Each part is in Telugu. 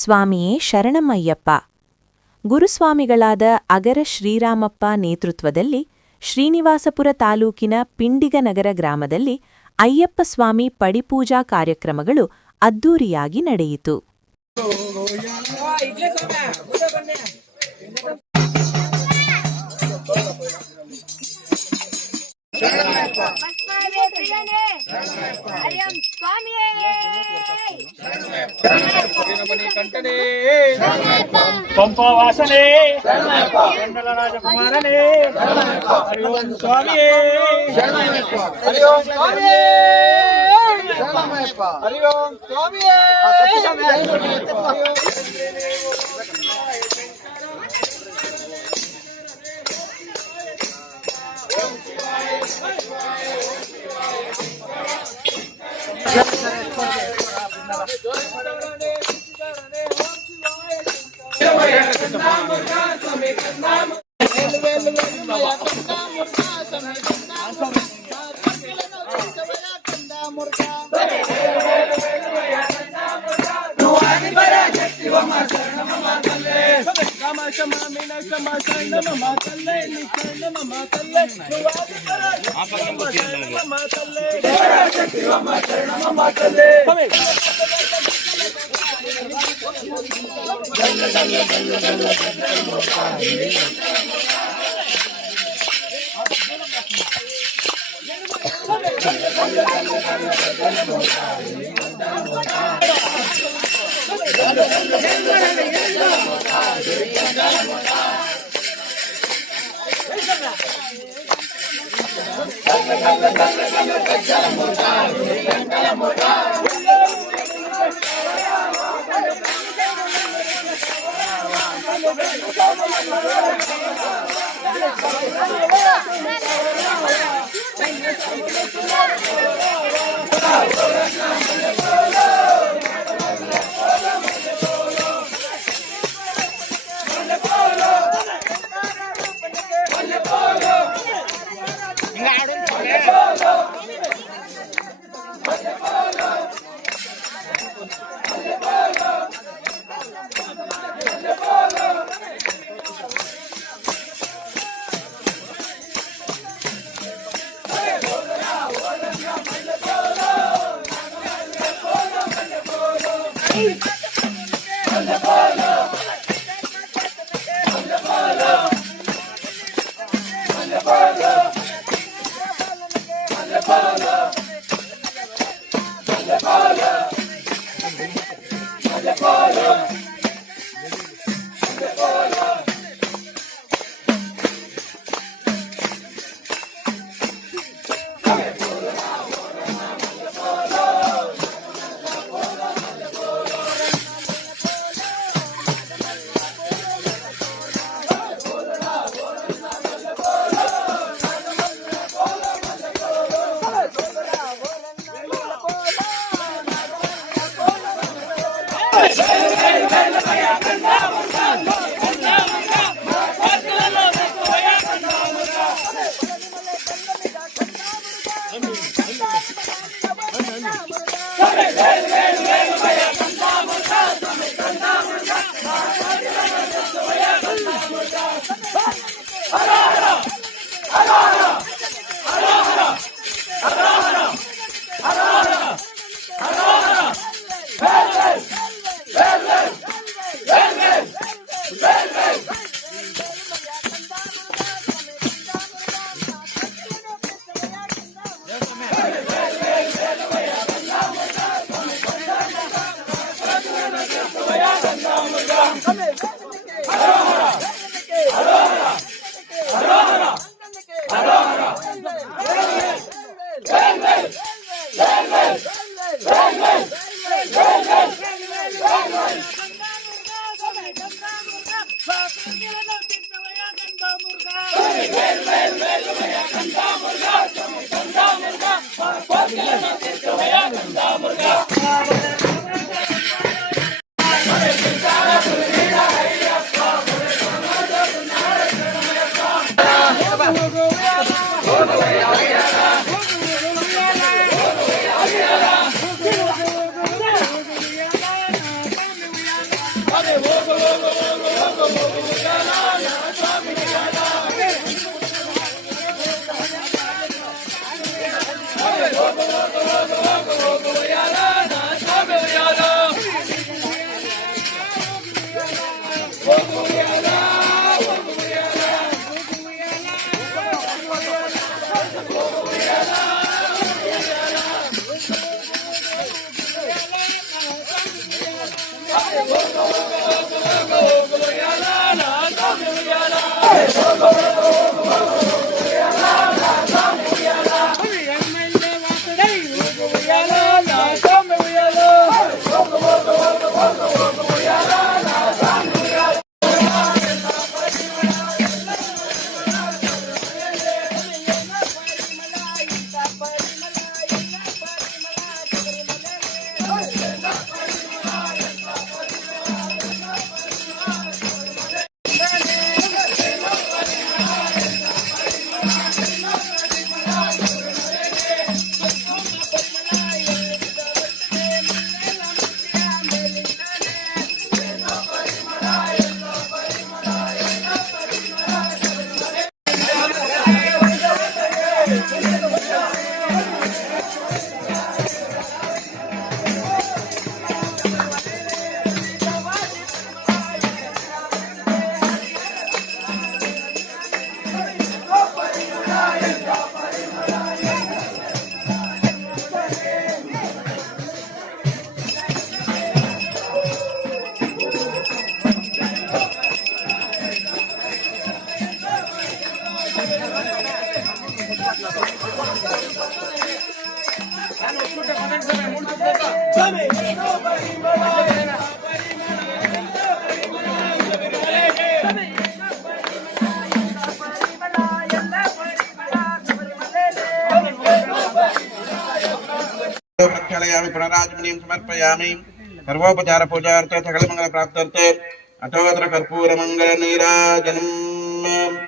ಸ್ವಾಮಿಯೇ ಶರಣಮಯ್ಯಪ್ಪ. ಗುರುಸ್ವಾಮಿಗಳಾದ ಅಗರ ಶ್ರೀರಾಮಪ್ಪ ನೇತೃತ್ವದಲ್ಲಿ ಶ್ರೀನಿವಾಸಪುರ ತಾಲೂಕಿನ ಪಿಂಡಿಗನಗರ ಗ್ರಾಮದಲ್ಲಿ ಅಯ್ಯಪ್ಪ ಸ್ವಾಮಿ ಪಡಿಪೂಜಾ ಕಾರ್ಯಕ್ರಮಗಳು ಅದ್ದೂರಿಯಾಗಿ ನಡೆಯಿತು. पंपा वासने मंडल राजकुमारने हरि ओम स्वामी हरि ओम स्वामी हरि ओम स्वामी प्रक्षालयामि पुनराजमनीं समर्पयामि सर्वोपचार पूजार्थ सकल मंगल प्राप्त्यर्थे अथोत्र कर्पूर मंगल नीराजनम्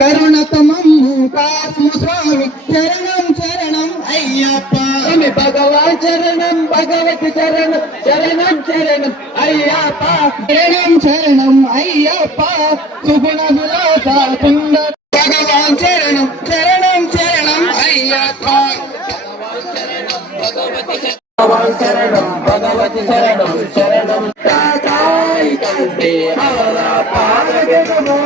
కరుణతమమ్ము కాము స్వామి చరణం చరణం అయ్యప్ప భగవాన్ చరణం భగవతి చరణం చరణం చరణం అయ్యప్ప చరణం చరణం అయ్యప్ప సుగుణ విలాస సుందర భగవాన్ చరణం చరణం చరణం అయ్యప్ప భగవాన్ చరణం భగవతి చరణం చరణం తాతాయి కంటే అవరా పాదగే నమో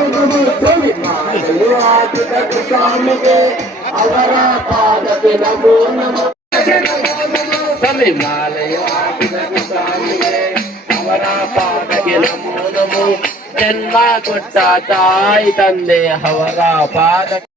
అవరా పాదకే నమో నమో సమిమాలయ అవరా పాద ಪಾದಕ್ಕೆ ನಮೋ ನಮೋ ಜನ್ಮ ಕೊಟ್ಟ ತಾಯಿ ತಂದೆ ಅವರ ಪಾದಕ್ಕೆ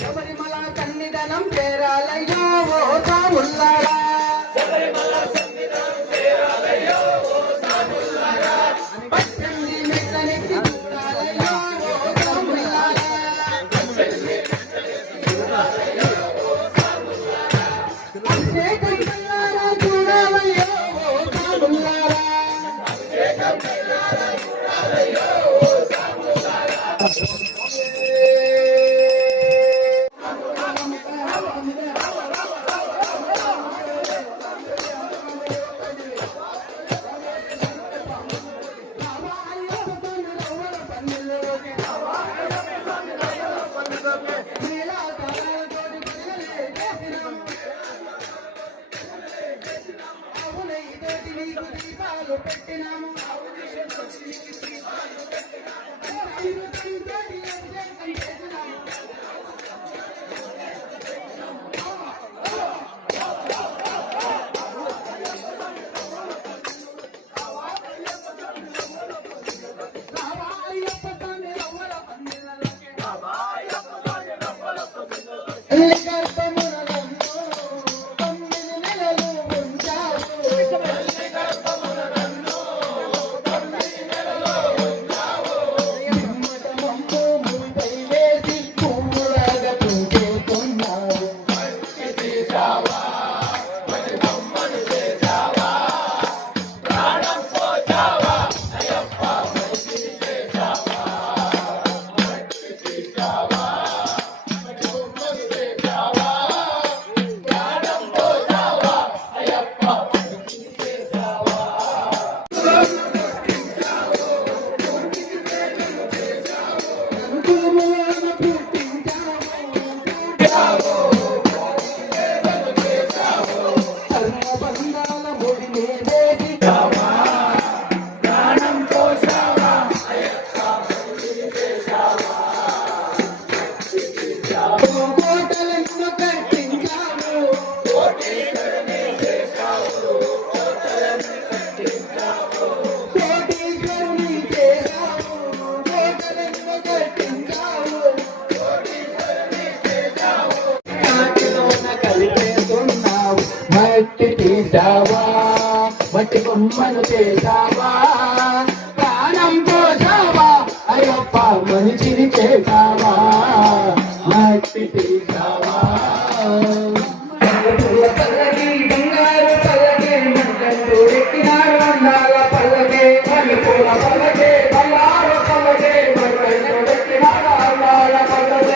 శబరిమల సన్నిధానం చేరాలయ్యో ఓ సాముల్లారా పచ్చండి మెట్లనెక్కి చూడాలయ్యో ఓ సాముల్లారా అభిషేకం కల్లారా చూడాలయ్యో ఓ సాముల్లారా మట్టి బొమ్మను చేసావా ప్రాణం పోసావా అయ్యప్ప మనిషిని చేసావా మట్టి తీసావా పల్లకి బంగారు పల్లకి మంటలు ఎక్కినారు అన్నాల పల్లకి మల్లెపూల పల్లకి బంగారు పల్లకి మంటలు ఎక్కినారు అన్నాల పల్లకి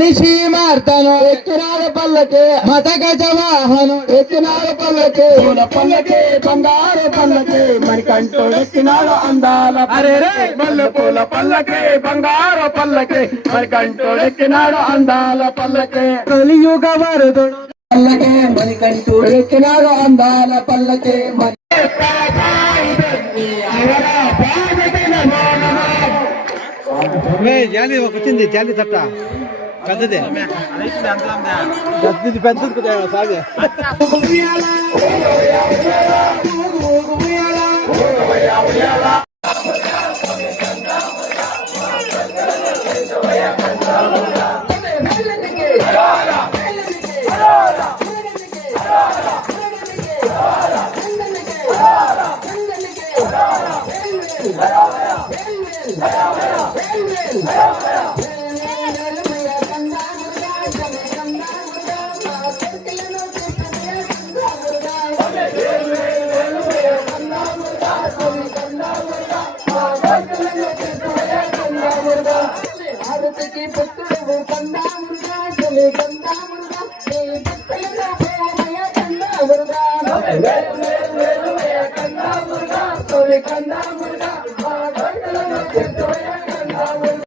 మనిషి మార్తను ఎక్కినాడు పల్లకి మత గజవాహను ఎక్కినాడు పల్లకి పూల పల్లకి బంగారు పల్లకి మరికంటూ ఎక్కినాడు అందాల మల్లె పూల పల్లకి బంగారు పల్లకి మరికంటూ ఎక్కినాడు అందాల పల్లకి కలియుగ వరదుడు పల్లకే మణికంఠుడు ఎక్కినాడు అందాల పల్లకే మణి జాలి ఒక వచ్చింది జాలి తట్ట పెద్దది పెద్దది పెద్దది సాగే భారతకి పుత్రుడు కందా మురుగా చలి కందా మురుగా నీ పుత్రులలో పోవయ కందా మురుగా కందా మురుగా చలి కందా మురుగా ఆ గంటలను చెట్టుయ కందా మురుగా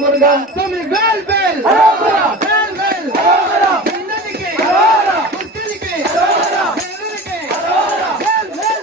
మురుగా తమి బెల్ బెల్ బెల్ బెల్ ఇందనికి కుర్తినికి బెల్లునికి bell bell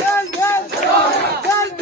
bell bell bell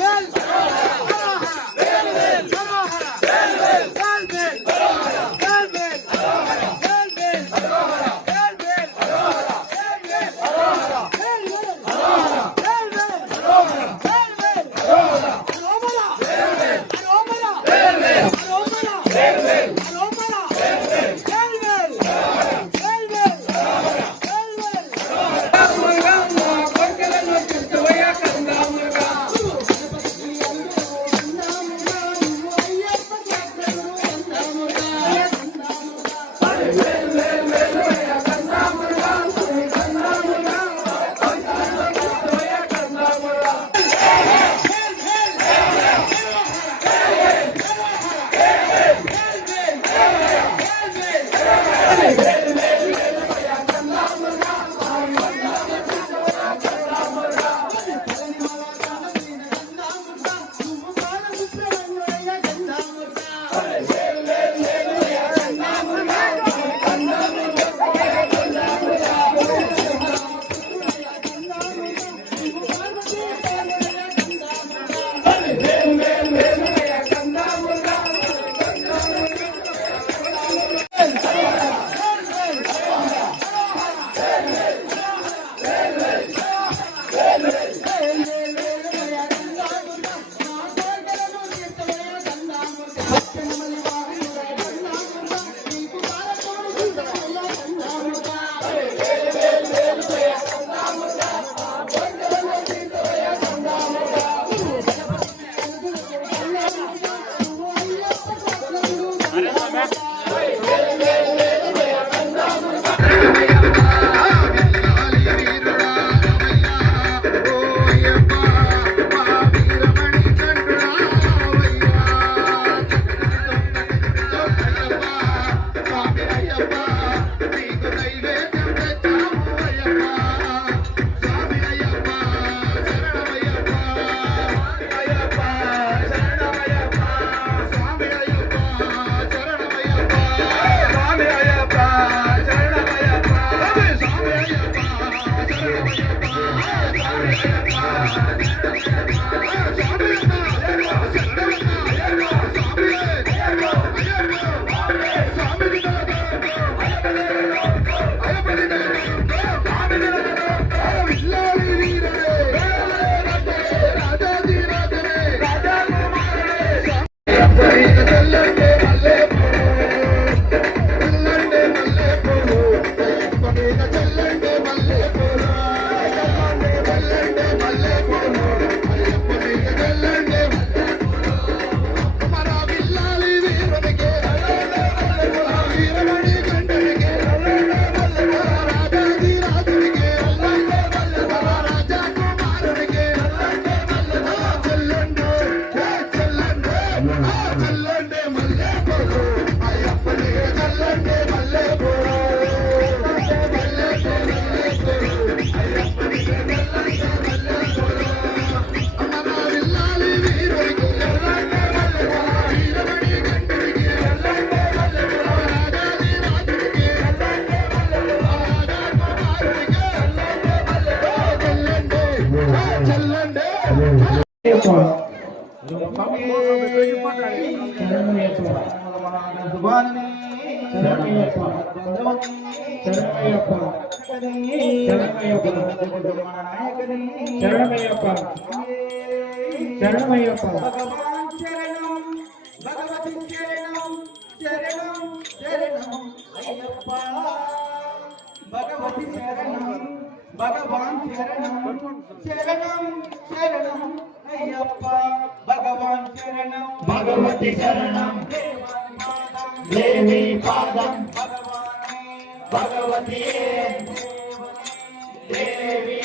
భగవాన్ శరణం శరణం శరణం అయ్యప్ప భగవాన్ శరణం భగవతి శరణం దేవి పాదం భగవతి దేవి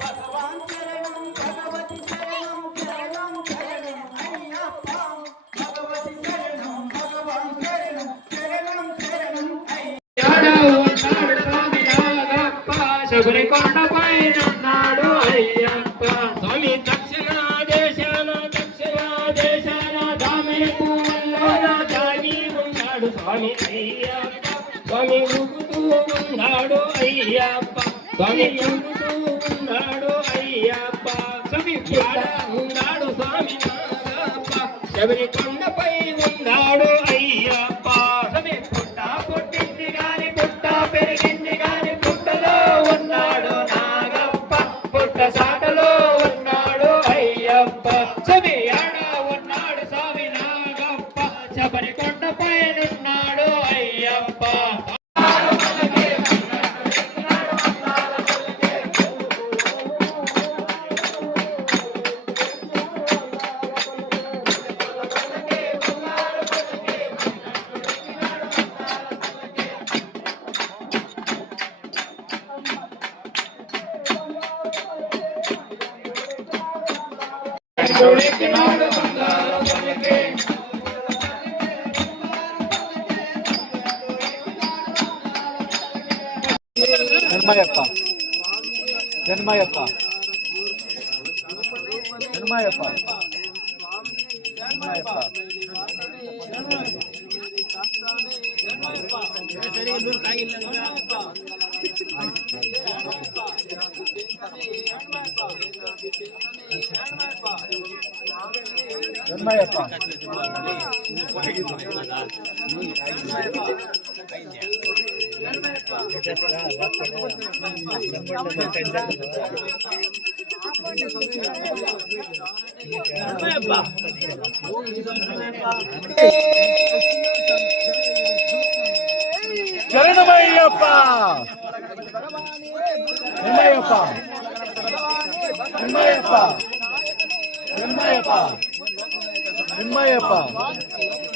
భగవాన్ శరణం భగవతి శరణం శరణం శరణం అయ్యప్ప భగవతి శరణం భగవాన్ శరణం శరణం శరణం శబరి కొండపై ఉన్నాడు అయ్యప్ప స్వామి దక్షిణ దామి పువ్వుల్లో దాగి ఉన్నాడు స్వామి అయ్యప్ప స్వామి ఊగుతూ ఉన్నాడు అయ్యప్ప స్వామి ఊగుతూ ఉన్నాడు అయ్యప్ప స్వామి ఉన్నాడు స్వామి నాగప్ప శబరి కొండపై ఉన్నాడు అయ్యప్ప స్వామి పుట్ట పుట్టింది గాని పుట్ట పెరిగింది గాని పుట్టలో ఉన్నాడు నాగప్ప పుట్ట సాటలో ఉన్నాడు అయ్యప్ప స్వామి ఆడ ఉన్నాడు స్వామి నాగప్ప శబరి కొండపై ఉన్నాడు అయ్యప్ప జన్మయ్యప్ప జన్మయ్యప్ప జన్మయ్యప్ప జన్మయ్యప్ప శరణమయ్యప్ప జన్మయ్యప్ప జన్మయ్యప్ప జన్మయ్యప్ప జన్మయ్యప్ప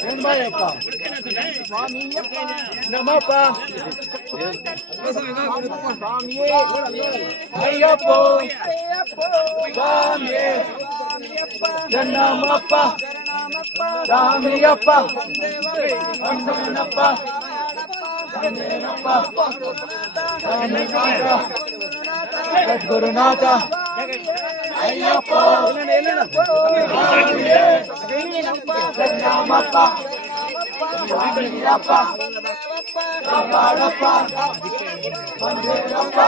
జన్మయ్యప్ప నమప్ప అయ్యప్ప స్వామి జన్నమప్ప రామయ్యప్ప వందనప్ప వందనప్ప సద్గురునాథ అయ్యప్ప జన్నమప్ప రామయ్యప్ప కాపాడప్ప వందనప్ప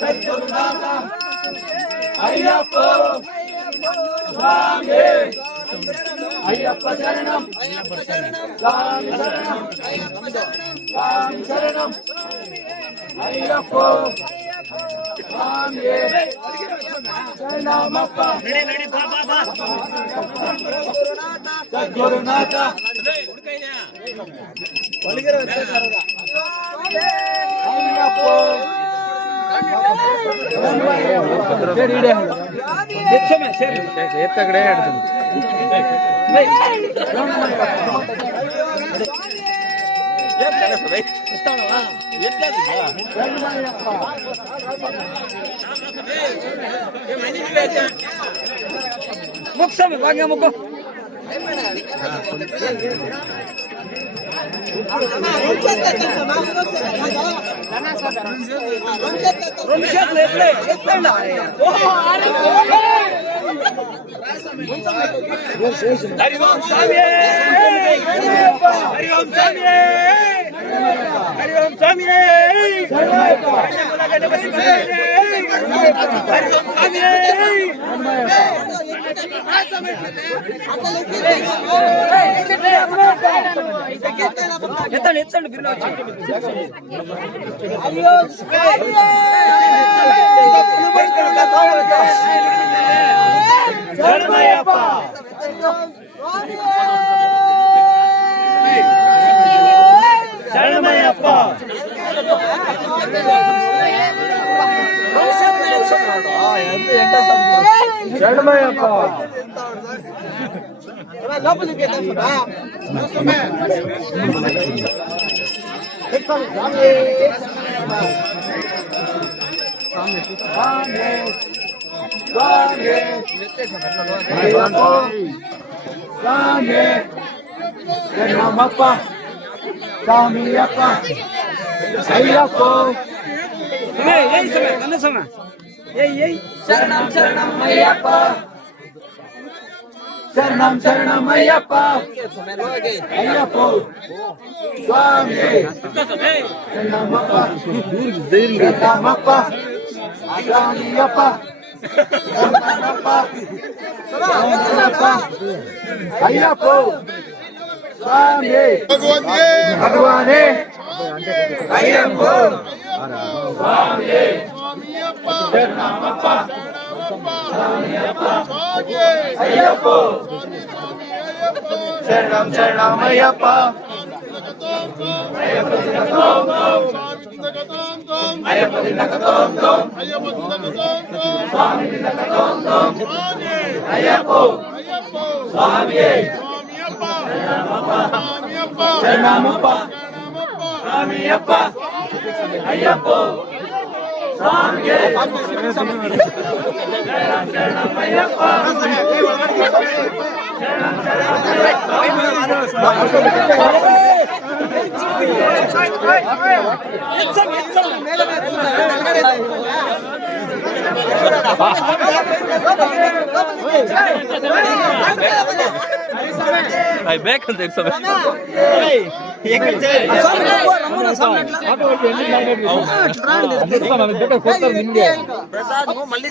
సద్గురునాథ అయ్యప్ప స్వామి అయ్యప్ప శరణం స్వామి శరణం స్వామి శరణం అయ్యప్ప స్వామి శరణమప్ప సద్గురునాథ అయ్యప్ప ಎತ್ತಗಡೆ ಮುಕ್ಸಮ ಭಾಗ್ಯ ಮುಕ್ಕು హరి ఓం స్వామి హరి ఓం స్వామి హరి ఓం స్వామి హరి ఓం స్వామి శరణమయ్యప్ప శరణమయ్యప్ప శరణమయ్యప్ప శరణమప్ప స్వామియప్ప అయ్యప్ప శరణం శరణం అయ్యప్ప శరణం శరణం అయ్యప్ప అయ్యప్ప స్వామి శరణమప్ప శరణమప్ప స్వామియప్ప శరణమప్ప అయ్యప్ప స్వామి భగవానే అయ్యప్ప స్వామి శరణమప్ప అయ్యప్ప శరణం శరణం అయ్యప్ప అయ్యప్ప దినకతోం స్వామి దినకతోం అయ్యప్ప స్వామి శరణమప్ప స్వామియప్ప అయ్యప్ప స్వామి శరణమయ్యప్ప బ్యాక్ ಅಂತ మళ్ళీ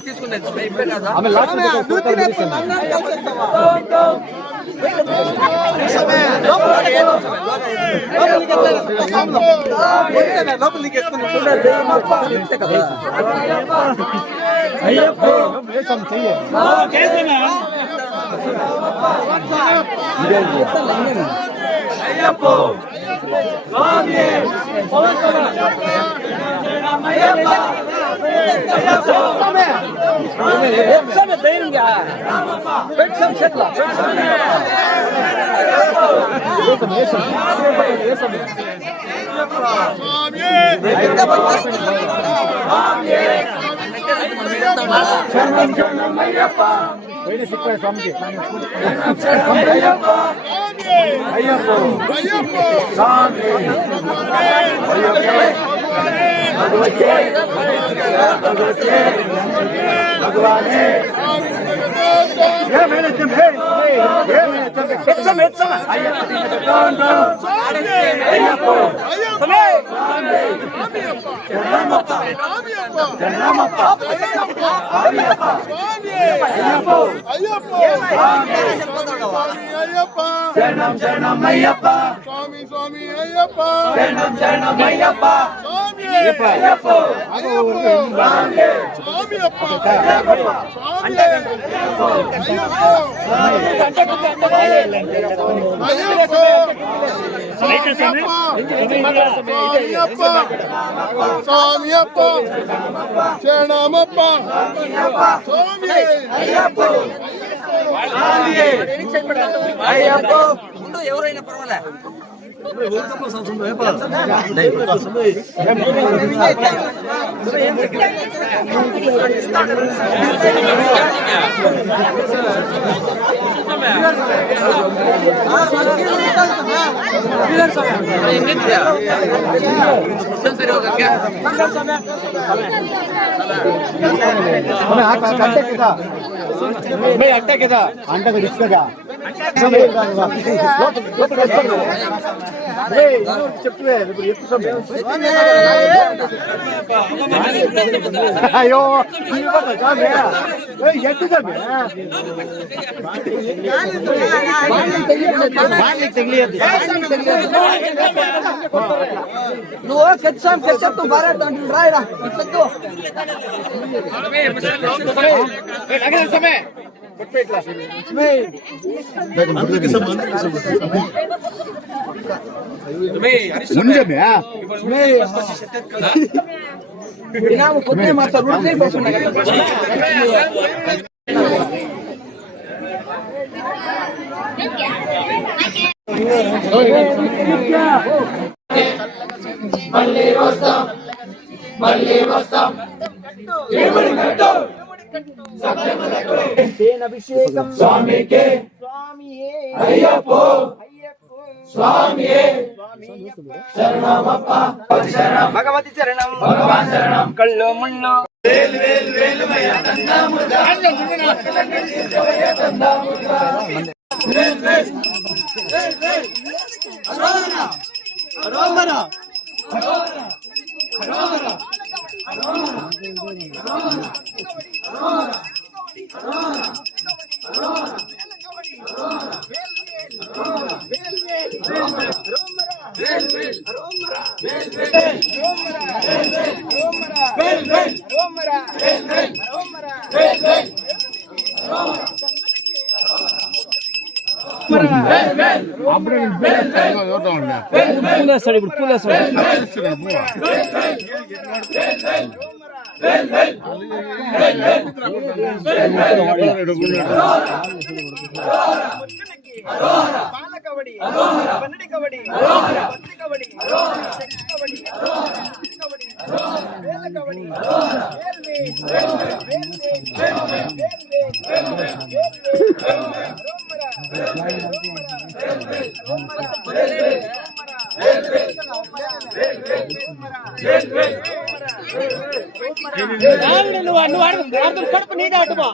శరణం శరణం అయ్యప్ప స్వామి స్వామి అయ్యప్ప శరణం శరణం అయ్యప్ప స్వామి అయ్యప్ప స్వామి అయ్యప్ప అంటే స్వామియప్ప శరణమప్ప స్వామి అయ్యప్ప అయ్యప్ప ముందు ఎవరైనా పర్వాలే अंटे అయ్యో ఎట్టు నువ్వు కెచ్చప్పు భారత్ అంటే రాయరా పొద్దునే మాట్లాడు అభిషేకం స్వామికే స్వామియే అయ్యప్పో స్వామియే శరణమప్ప భగవతి శరణం భగవాన్ శరణం కల్లో ముల్లో వేల్ వేల్ వేలుమయ తందాముగా తందాముగా వేల్ వేల్ వేల్ వేల్ అరోహర అరోహర అరోహర అరోహర పాలకవడి పన్నడి కవడి పత్తి కవడి శక్తి కవడి కవడి వేల కవడి కడుపు నీదే అటుమా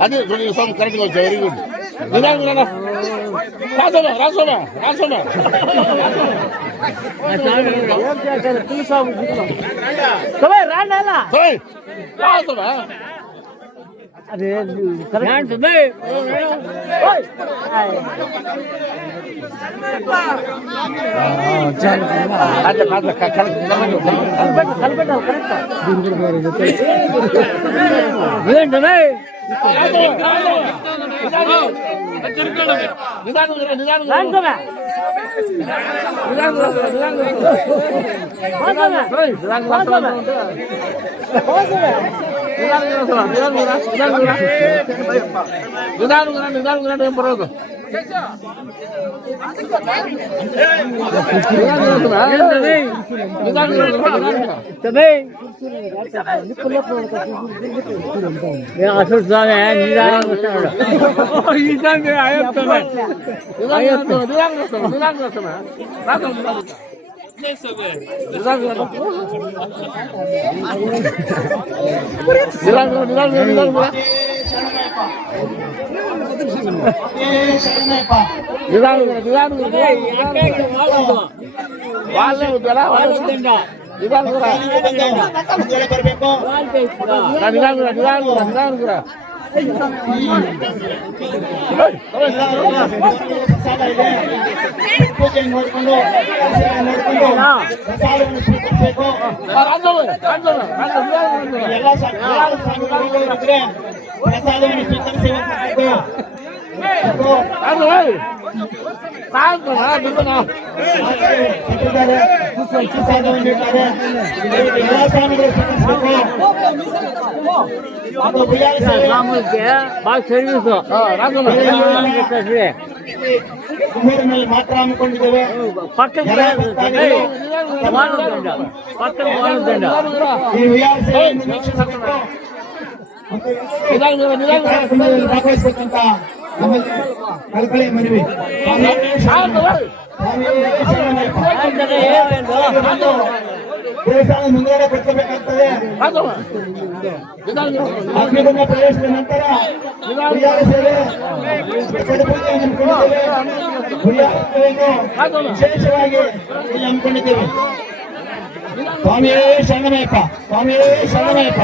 అదే కరెక్ట్గా వచ్చా వెరీ గుడ్ రాసోమా రాసోమా రాసోమా రాసోమా అదే ಪೂಜೆ ನೋಡಿಕೊಂಡು ಪ್ರಸಾದವನ್ನು ಸ್ವೀಕರಿಸಬೇಕು. ಎಲ್ಲ ಸ್ವಾಮಿಗಳಿದ್ರೆ ಪ್ರಸಾದವನ್ನು ಸ್ವೀಕರಿಸಬೇಕು. ಇಟ್ಟಿದ್ದಾರೆ, ಪ್ರಸಾದವನ್ನು ಇಟ್ಟಿದ್ದಾರೆ. ಎಲ್ಲ ಸ್ವಾಮಿಗಳು ಸ್ವೀಕರಿಸಬೇಕು. ಮತ್ತು ಉಯ್ಯಾಲೆ ಸೇವೆ ಊರಿನಲ್ಲಿ ಮಾತ್ರ ಹಮ್ಮಿಕೊಂಡಿದ್ದೇವೆ. ಈ ಉಯ್ಯಾಲೆ ಸೇವೆಯನ್ನು ವೀಕ್ಷಿಸಬೇಕು ಮತ್ತು ಕಾರ್ಯಕ್ರಮದಲ್ಲಿ ಭಾಗವಹಿಸಬೇಕಂತ ನಮ್ಮಲ್ಲಿ ಕಳಕಳಿ ಮನವಿ. ದೇವಸ್ಥಾನ ಮುಂದುವರೆ ಕೊಡ್ಕೋಬೇಕಾಗ್ತದೆ. ಅಗ್ನಿಗುಂಡ ಪ್ರವೇಶದ ನಂತರ ಉಯ್ಯಾಲೆ ಸೇವೆ ಪೂಜೆಯನ್ನು ಹಮ್ಮಿಕೊಂಡಿದ್ದೇವೆ. ಉಯ್ಯಾಲೆ ಸೇವೆಯನ್ನು ವಿಶೇಷವಾಗಿ ಇಲ್ಲಿ ಹಮ್ಮಿಕೊಂಡಿದ್ದೇವೆ. ಸ್ವಾಮಿಯೇ ಶರಣಮಯ್ಯಪ್ಪ, ಸ್ವಾಮಿಯೇ ಶರಣಮಯ್ಯಪ್ಪ.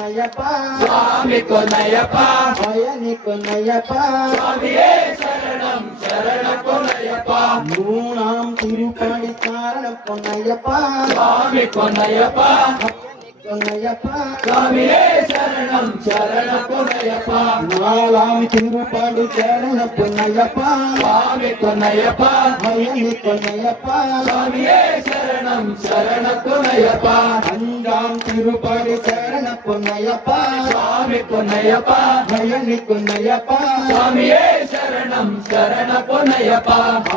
स्वामी को नयपा भयनि को नयपा स्वामी शरणम शरण को नयपा नूनाम तिरुपणि कारणम పొన్నయ్యప్ప స్వామి కొన్నయ్యప్ప పొన్నయ్యప్ప స్వామియే శరణం శరణ కొన్నయ్యప్ప నాలామి తిరుపాడు శరణ పొన్నయ్యప్ప స్వామి కొన్నయ్యప్ప అయ్యని పొన్నయ్యప్ప స్వామియే శరణం శరణ కొన్నయ్యప్ప అంజాం తిరుపాడు శరణ పొన్నయ్యప్ప స్వామి కొన్నయ్యప్ప అయ్యని పొన్నయ్యప్ప స్వామియే శరణం శరణ కొన్నయ్యప్ప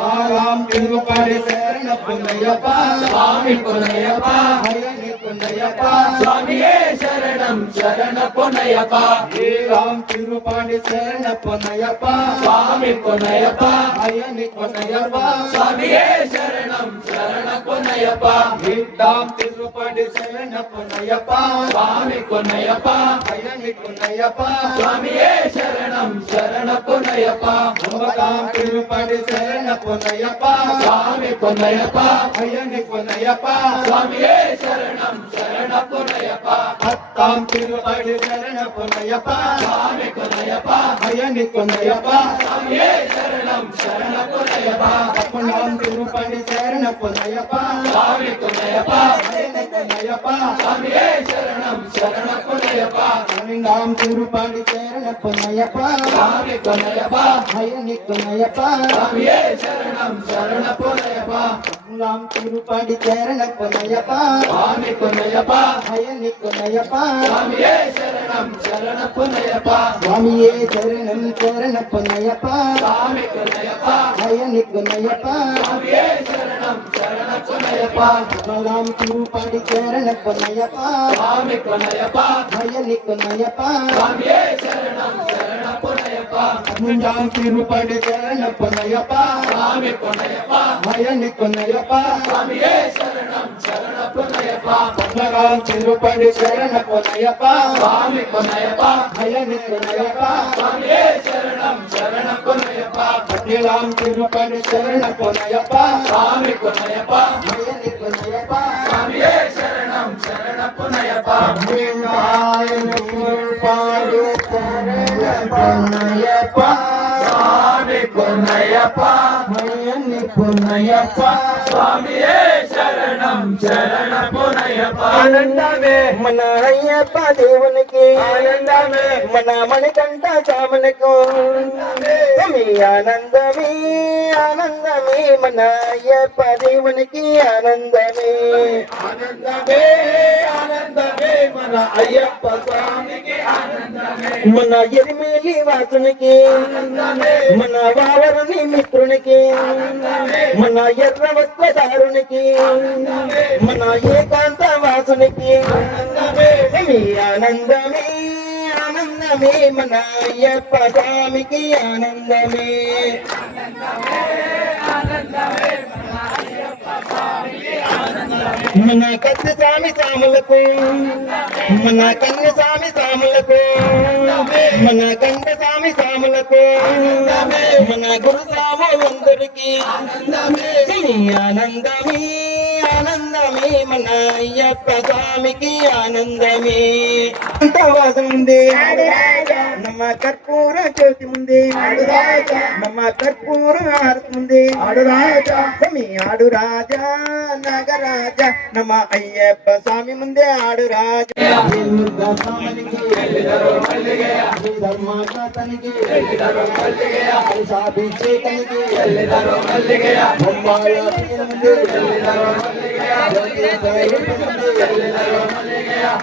ఆరాం తిరుపాడు శరణ పొన్నయ్యప్ప స్వామి కొన్నయ్యప్ప అయ్యని పొన్నయ్యప్ప స్వామియే శరణం శరణ కొన్నయ్యప్ప శ్రీరామ్ తిరుపాడు శరణ పొన్నయ్యప్ప స్వామి కొన్నయ్యప్ప అయ్యని పొన్నయ్యప్ప స్వామియే శరణం శరణ కొన్నయ్యప్ప విద్దాం తిరుపాడు శరణ పొన్నయ్యప్ప స్వామి కొన్నయ్యప్ప అయ్యని పొన్నయ్యప్ప స్వామియే శరణం శరణ కొన్నయ్యప్ప అమ్మదాం తిరుపాడు శరణ పొన్నయ్యప్ప స్వామి కొన్నయ్యప్ప అయ్యని పొన్నయ్యప్ప స్వామియే శరణం శరణ కొన్నయ్యప్ప అత్తాం తిరుపాడు శరణ పొన్నయ్యప్ప స్వామి కొన్నయ్యప్ప అయ్యని పొన్నయ్యప్ప స్వామియే శరణం శరణ కొన్నయ్యప్ప అప్పనాం తిరుపాడు శరణ పొన్నయ్యప్ప స్వామి కొన్నయ్యప్ప అయ్యని పొన్నయ్యప్ప స్వామియే శరణం శరణ కొన్నయ్యప్ప అనిందాం తిరుపాడు శరణ పొన్నయ్యప్ప స్వామి కొన్నయ్యప్ప అయ్యని పొన్నయ్యప్ప స్వామియే శరణం శరణ కొన్నయ్యప్ప అన్నాం తిరుపాడు శరణ పొన్నయ్యప్ప స్వామి కొన్నయ్యప్ప అయ్యని పొన్నయ్యప్ప స్వామియే శరణం శరణ కొన్నయ్యప్ప స్వామియే శరణం శరణ పొన్నయ్యప్ప స్వామి కొన్నయ్యప్ప అయ్యని పొన్నయ్యప్ప స్వామియే శరణం శరణ కొన్నయ్యప్ప అన్నాం తిరుపాడు శరణ పొన్నయ్యప్ప స్వామి కొన్నయ్యప్ప అయ్యని పొన్నయ్యప్ప స్వామియే శరణం శరణ కొన్నయ్యప్ప అన్నాం తిరుపాడు శరణ పొన్నయ్యప్ప స్వామి కొన్నయ్యప్ప అయ్యని పొన్నయ్యప్ప స్వామియే శరణం శరణ కొన్నయ్యప్ప అన్నాం తిరుపాడు శరణ పొన్నయ్యప్ప స్వామి కొన్నయ్యప్ప అయ్యని పొన్నయ్యప్ప స్వామియే శరణం శరణ కొన్నయ్యప్ప అన్నాం తిరుపాడు శరణ పొన్నయ్యప్ప స్వామి కొన్నయ్యప్ప అయ్యని పొన్నయ్యప్ప స్వామియే శరణం శరణ కొన్నయ్యప్ప పాడు శరణ పొన్నయ్యప్ప స్వామి కొన్నయ్యప్ప అయ్యని పొన్నయ్యప్ప స్వామియే శరణం శరణ కొన్నయ్యప్ప ఆనందమే మన అయ్యప్ప దేవునికి ఆనందమే మన మణికంఠ స్వాములకు స్వామి ఆనందమే ఆనందమే మన అయ్యప్ప దేవునికి ఆనందమే ఆనందమే ఆనందమే మన అయ్యప్ప స్వామికి ఆనందమే మన ఎరిమేలి వాసునికి మన వావరుని మిత్రునికి మన ఎర్ర వస్త్రధారునికి మన ఏకాంత వాసునికి స్వామి ఆనందమే ఆనందమే మన అయ్యప్ప స్వామికి ఆనందమే మన కత్తి స్వామి సాములకు మన కన్య స్వామి సాములకు మన కండ స్వామి సాములకు మన గురు సాములందరికీ ఆనందమే ఆనందమే మన అయ్యప్ప స్వామికి ఆనందమే వాసం ఉంది నమ్మ కర్పూర జ్యోతి ఉంది నమ్మ కర్పూర హారతి ఉంది స్వామి ఆడు రాజా నాగరాజ నమ్మ అయ్యప్ప స్వామి ముందే ఆడు రాజా ధర్మాతనికి అభిషేకానికి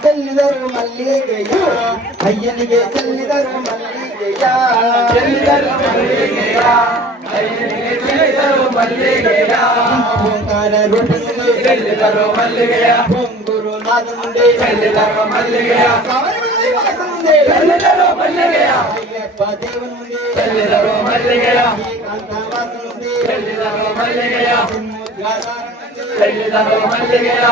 చెల్లిదరు మల్లిగయ్య అయ్యనిಗೆ చెల్లిదరు మల్లిగయ్య ఓంకార రూపంలో చెల్లిదరు మల్లిగయ్య పొంగురు నాదముందే చెల్లిదరు మల్లిగయ్య కావలి వాసముందే చెల్లిదరు మల్లిగయ్య అయ్యప్ప దేవుని ముందే చెల్లిదరు మల్లిగయ్య ఏకాంత వాసముందే చెల్లిదరు మల్లిగయ్య సింహాధారం చెల్లిదరు మల్లిగయ్య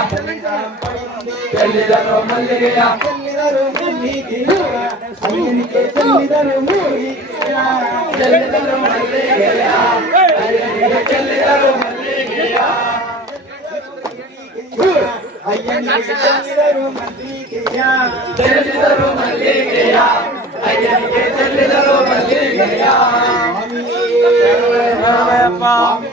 చెల్లిదరు మల్లిగయ్య చెల్లిదరు మల్లిగయ్య అయ్యనిಗೆ చెల్లిదరు మల్లిగయ్య చెల్లిదరు మల్లిగయ్య అయ్యనిగే చెల్లిదరు మల్లిగయ్య అయ్యనిಗೆ చెల్లిదరు మల్లిగయ్య చెల్లిదరు మల్లిగయ్య అయ్యనిగే చెల్లిదరు మల్లిగయ్య స్వామి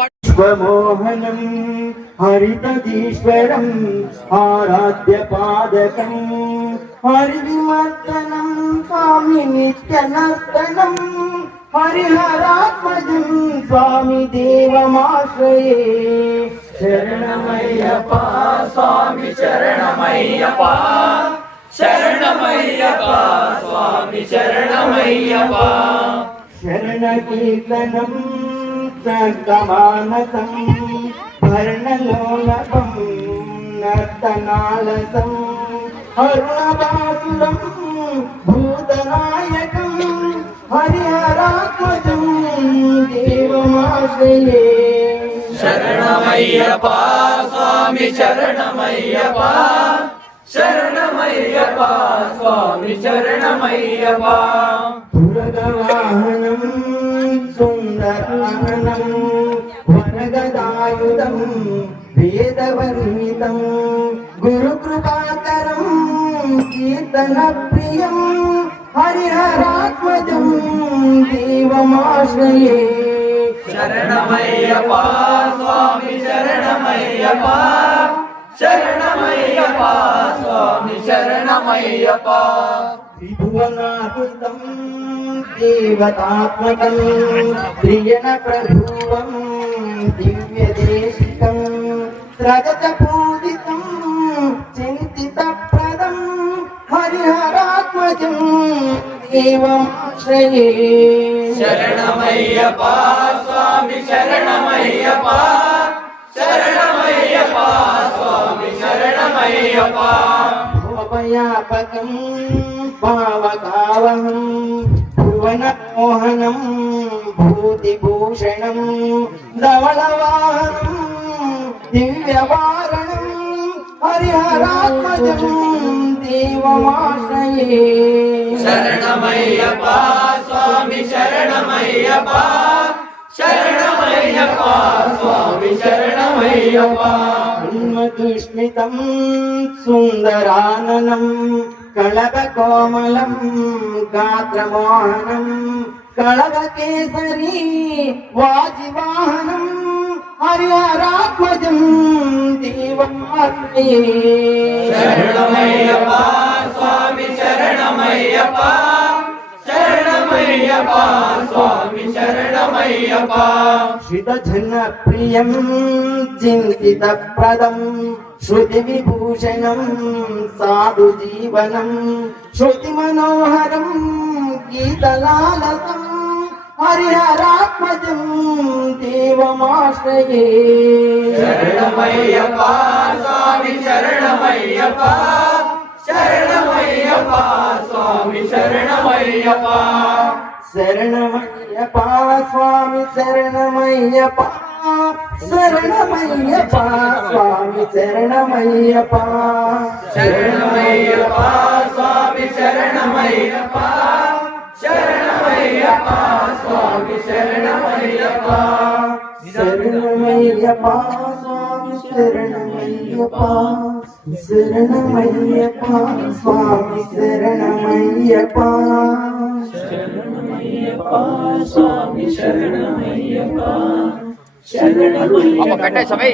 విశ్వమోహనం హరితదీశ్వరం ఆరాధ్యపాదకం హరివిమర్దనం స్వామి నిత్యనర్తనం హరిహరాత్మజం స్వామి దేవమాశ్రయే శరణమయ్యప్ప స్వామి శరణమయ్యప్ప శరణమయ్యప్ప స్వామి శరణమయ్యప్ప శరణకీర్తనం సర్గమానసం భరణలోలపం నర్తనాలసం అరుణవాసురం భూతనాయకం హరిహరాత్మజం దేవమాశ్రయే శరణమయ్యప్ప స్వామి శరణమయ్యప్ప శరణమయ్యప్ప స్వామి శరణమయ్యప్ప పురగవాహనం సుందరాననం వరగదాయుధం వేదవర్ణితం గురుకృపాకరం కీర్తన ప్రియం హరిహరాత్మజం దేవమాశ్రయే శరణమయ్యప్ప స్వామి శరణమయ్యప్ప శరణమయ్యప్ప స్వామి శరణమయ్యప్ప త్రిభువనాకృతం దేవతాత్మకం ప్రియన ప్రభువం దివ్యదేశికం రజత పూజితం చింతితప్రదం హరిహరాత్మజం దేవమాశ్రయే శరణమయ్యప్ప స్వామి శరణమయ్యప్ప శరణమయ్యప్ప స్వామి శరణమయ్యప్ప భవయాపకం భావకావహం భువనమోహనం భూతిభూషణం ధవళవాహనం దివ్యవారణం హరిహరాత్మజం దేవమాశ్రయే శరణమయ్యప్ప స్వామి శరణమయ్యప్ప శరణమయ్యప్ప స్వామి శరణమయ్యప్ప హన్మతుష్మితం సుందరాననం కళగకోమలం గాత్రమోహనం కళగకేసరీ వాజివాహనం హరిహరాత్మజం దేవమాశ్రయే శరణమయ్యప్ప స్వామి శరణమయ్యప్ప శరణమయ్యప్ప స్వామి శరణమయ్యప్ప శ్రితజన ప్రియం చింతిత ప్రదం శృతి విభూషణం సాధు జీవనం శృతి మనోహరం గీతలాలసం హరిహరాత్మజం దేవమాశ్రయే శరణమయ్యప్ప స్వామి శరణమయ్యప్ప శరణమయ్యప్ప స్వామి శరణమయ్యప్ప శరణమయ్యప్ప స్వామి శరణమయ్యప్ప శరణమయ్యప్ప స్వామి శరణమయ్యప్ప శరణమయ్యప్ప స్వామి శరణమయ్యప్ప శరణమయ్యప్ప స్వామి శరణమయ్యప్ప శరణమయ్యప్ప స్వామి శరణమయ్యప్ప శరణమయ్యప్ప స్వామి శరణమయ్యప్ప స్వామి శరణమయ్యప్ప శరణమయ్యప్ప కట్టే సమయ